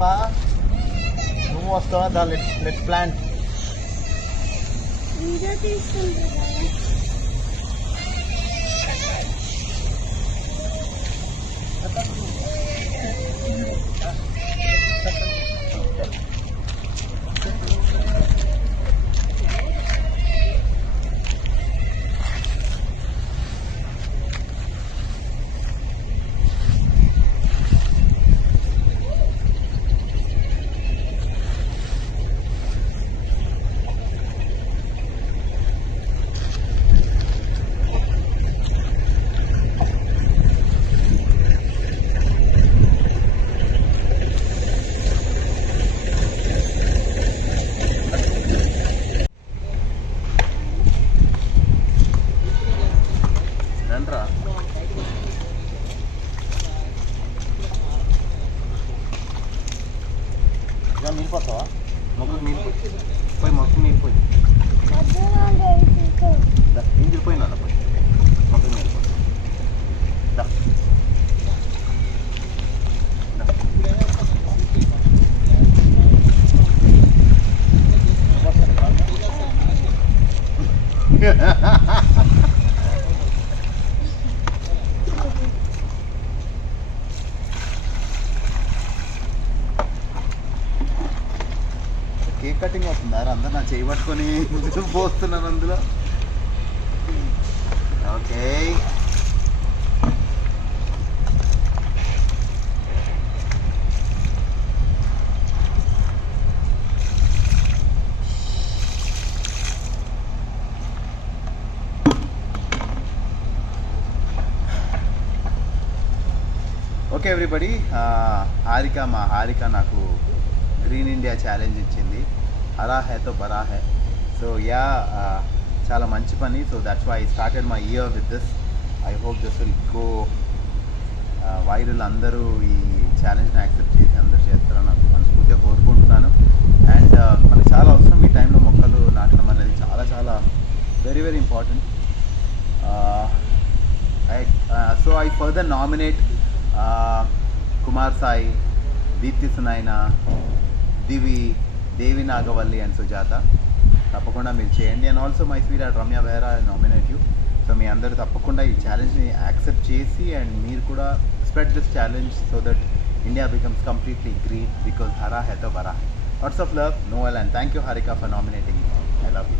పాపా నువ్వు వస్తావా దా లెట్ ప్లాన్. రండ్రా ఇక నీళ్ళిపోతావా? మొక్కకు నీళ్ళు పోయి మొక్కకు నీళ్ళు పోయి ఇంజిల్ పోయినా పోయి మొక్కకు నీళ్ళు పోయి కేక్ కటింగ్ అవుతుందారా? అందరు నా చేయి పట్టుకొని పోస్తున్నాను అందులో. Okay okay everybody. హారిక నాకు గ్రీన్ ఇండియా ఛాలెంజ్ ఇచ్చింది. హరా హై తో బరా హై. సో యా చాలా మంచి పని. So that's why I started my year with this. I hope this will go viral. అందరూ ఈ ఛాలెంజ్ని యాక్సెప్ట్ చేసి అందరూ చేస్తారని నాకు మనస్ఫూర్తిగా కోరుకుంటున్నాను. అండ్ మనకు చాలా అవసరం ఈ టైంలో మొక్కలు నాటడం అనేది. చాలా చాలా very very important. So I further nominate Kumar Sai, Deepthi Sunaina, Devi Nagavalli and Sujatha. తప్పకుండా మీరు చేయండి. And also my sweetheart Ramya Behra nominate you. So మీ అందరూ తప్పకుండా ఈ ఛాలెంజ్ని యాక్సెప్ట్ చేసి అండ్ మీరు కూడా spread this challenge so that India becomes completely green because హరా హై తో బరా హై. Lots of love, Noel, and thank you Harika for nominating. I love you.